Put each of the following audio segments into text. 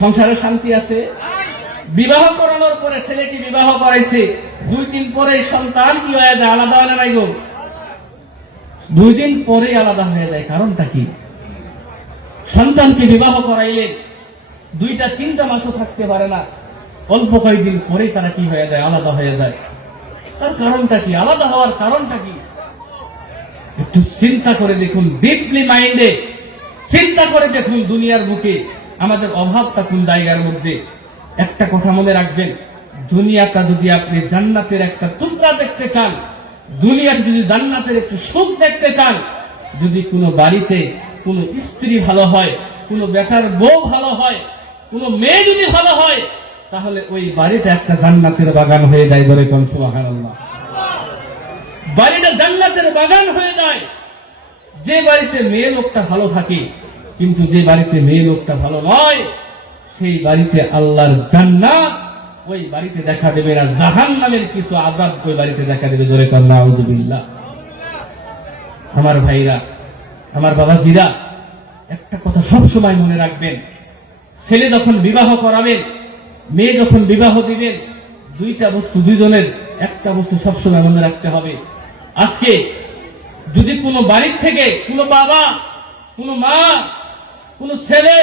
সংসারে শান্তি আছে। বিবাহ করানোর পরে ছেলেকে বিবাহ করাইছে, 2 দিন পরে সন্তান কি হয়ে যায়? আলাদা হয় না নাই গো? 2 দিন পরে আলাদা হয়ে যায়। কারণটা কি? সন্তানকে বিবাহ করাইলে 2-3 মাসও থাকতে পারে না, অল্প কয়েকদিন পরেই তারা কি হয়ে যায়? আলাদা হয়ে যায়। তার কারণটা কি? আলাদা হওয়ার কারণটা কি? একটু চিন্তা করে দেখুন, ডিপলি মাইন্ডে চিন্তা করে দেখুন, দুনিয়ার বুকে আমাদের অভাবটা কোন জায়গার মধ্যে। একটা কথা মনে রাখবেন, দুনিয়াটা যদি আপনি জান্নাতের একটা টুকরা দেখতে চান, দুনিয়াতে যদি জান্নাতের একটু সুখ দেখতে চান, যদি কোনো বাড়িতে কোনো স্ত্রী ভালো হয়, কোনো বেটার বউ ভালো হয়, কোনো মেয়ে যদি ভালো হয়, তাহলে ওই বাড়িটা একটা জান্নাতের বাগান হয়ে যায়। বলে কোন সুবহানাল্লাহ। বাড়িটা জান্নাতের বাগান হয়ে যায়। যে বাড়িতে মেয়ে লোকটা ভালো থাকে, কিন্তু যে বাড়িতে মেয়ে লোকটা ভালো নয়, সেই বাড়িতে আল্লাহর জান্নাত ওই বাড়িতে দেখা দেবে না, জাহান্নামের কিছু আযাব ওই বাড়িতে দেখা দেবে। জোরে কর নাউযুবিল্লাহ। আমার ভাইরা, আমার বাবাজিরা, একটা কথা সব সময় মনে রাখবেন, ছেলে যখন বিবাহ করাবেন, মেয়ে যখন বিবাহ দিবেন, 2টা বস্তু, দুইজনের একটা বস্তু সবসময় মনে রাখতে হবে। আজকে যদি কোনো বাড়ির থেকে কোনো বাবা, কোনো মা, কোনো ছেলে,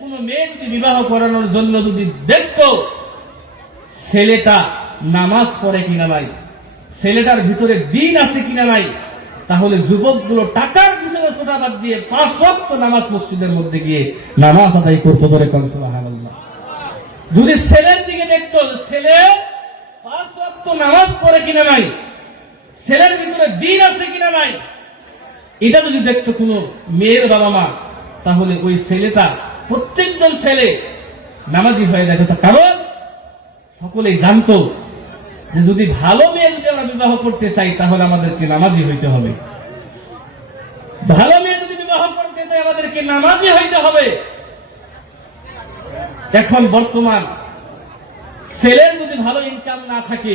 কোনো মেয়ে যদি বিবাহ করানোর জন্য যদি দেখতো ছেলেটা নামাজ পড়ে কিনা নাই, ছেলেটার ভিতরে দিন আছে কিনা নাই, তাহলে যুবকগুলো টাকার পিছনে ছোটা বাদ দিয়ে 5 ওয়াক্ত নামাজ মসজিদের মধ্যে গিয়ে নামাজ আদায় করতে পারে। সুবহানাল্লাহ। যদি ছেলের দিকে দেখতো ছেলে 5 ওয়াক্ত নামাজ পড়ে কিনা নাই, ছেলের ভিতরে দিন আছে কিনা নাই, এটা যদি দেখতো কোনো মেয়ের বাবা মা, তাহলে ওই ছেলেটা, প্রত্যেকজন ছেলে নামাজি হয়ে যেত। কারণ সকলেই জানতো যে যদি ভালো মেয়ে যদি আমরা বিবাহ করতে চাই, তাহলে আমাদেরকে নামাজি হইতে হবে। ভালো মেয়ে যদি বিবাহ করতে চাই, আমাদেরকে নামাজি হইতে হবে। এখন বর্তমান ছেলের যদি ভালো ইনকাম না থাকে,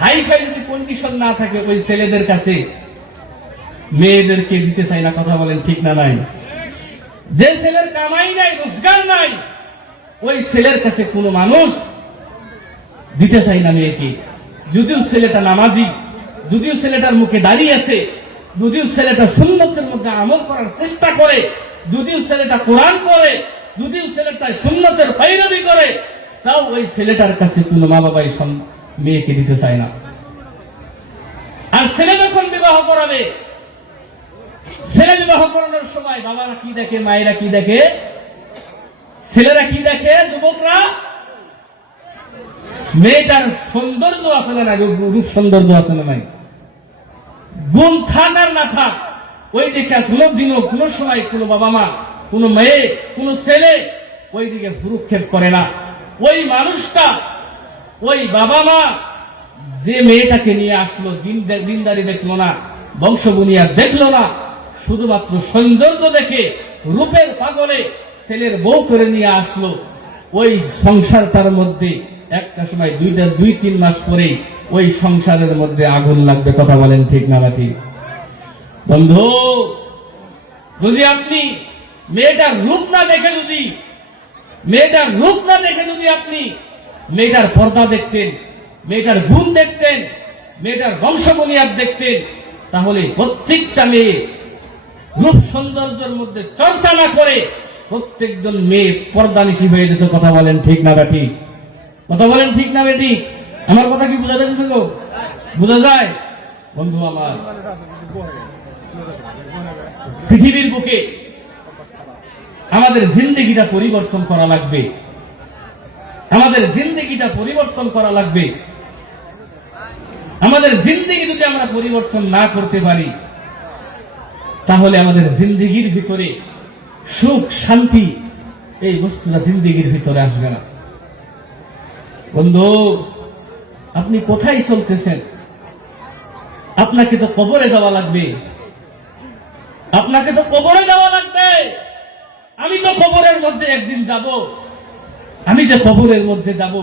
হাই ফাই যদি কন্ডিশন না থাকে, ওই ছেলেদের কাছে মেয়েদেরকে দিতে চাই না। কথা বলেন ঠিক না নাই? যে ছেলের কামাই নাই, রোজগার নাই, ওই ছেলের কাছে কোনো মানুষ দিতে চাই না মেয়েকে। যদিও ছেলেটা নামাজি, যদিও ছেলেটার মুখে দাঁড়িয়ে আছে, যদিও ছেলেটা সুন্নতের মধ্যে আমল করার চেষ্টা করে, যদিও ছেলেটা কোরআন করে, যদিও ছেলেটা সুন্নতের पैरवी করে, তাও ওই ছেলেটার কাছে কোনো মা বাবাই মেয়েকে দিতে চায় না। আর ছেলে যখন বিবাহ করাবে, ছেলে বিবাহ করানোর সময় বাবারা কি দেখে, মায়েরা কি দেখে, ছেলেরা কি দেখে, যুবকরা? মেয়েটার সৌন্দর্য আছে না নাই, রূপ সৌন্দর্য আছে না নাই, গুণ থাক আর না থাক, ওই দিকে কোনো দিনও কোনো সময় কোনো বাবা মা, কোনো মেয়ে, কোনো ছেলে ওই দিকে ভ্রুক্ষেপ করে না। ওই মানুষটা, ওই বাবা মা যে মেয়েটাকে নিয়ে আসলো, দিনদারি দেখলো না, বংশ বুনিয়াদ দেখলো না, শুধুমাত্র সৌন্দর্য দেখে রূপের পাগলে ছেলের বউ করে নিয়ে আসলো, ওই সংসারটার মধ্যে একটা সময় 2-3 মাস পরে ওই সংসারের মধ্যে আগুন লাগবে। কথা বলেন ঠিক না ঠিক? বন্ধু, যদি আপনি মেয়েটার রূপ না দেখে, যদি আপনি মেয়েটার পর্দা দেখতেন, মেয়েটার গুণ দেখতেন, মেয়েটার বংশ বুনিয়াদ দেখতেন, তাহলে প্রত্যেকটা মেয়ে রূপ সৌন্দর্যের মধ্যে চর্চা না করে প্রত্যেকজন মেয়ে পর্দানিশী হয়ে যেত। কথা বলেন ঠিক না ঠিক? কথা বলেন ঠিক না ঠিক? আমার কথা কি বোঝা যাচ্ছে? বোঝা যায়? বন্ধু আমার, পৃথিবীর বুকে আমাদের জিন্দেগিটা পরিবর্তন করা লাগবে। আমাদের জিন্দেগিটা পরিবর্তন করা লাগবে। আমাদের জিন্দেগি যদি আমরা পরিবর্তন না করতে পারি, তাহলে আমাদের জিন্দেগির ভিতরে সুখ শান্তি এই বস্তুটা জিন্দেগির ভিতরে আসবে না। বন্ধু, আপনি কোথায় চলতেছেন? আপনাকে তো কবরে যাওয়া লাগবে। আপনাকে তো কবরে যাওয়া লাগবে। আমি তো কবরের মধ্যে একদিন যাব। আমি যে কবরের মধ্যে যাব,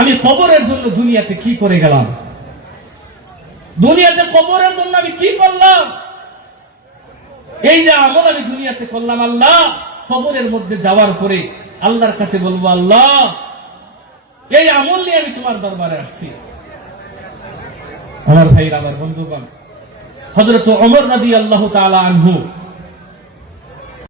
আমি কবরের জন্য দুনিয়াতে কি করে গেলাম? দুনিয়াতে কবরের জন্য আমি কি করলাম? এই যে আমল আমি দুনিয়াতে করলাম, আল্লাহ কবরের মধ্যে যাওয়ার পরে আল্লাহর কাছে বলবো, আল্লাহ এই আমল নিয়ে আমি তোমার দরবারে আসছি। আমার ভাইরা, আমার বন্ধুগণ, হযরত ওমর রাদিয়াল্লাহু তাআলা আনহু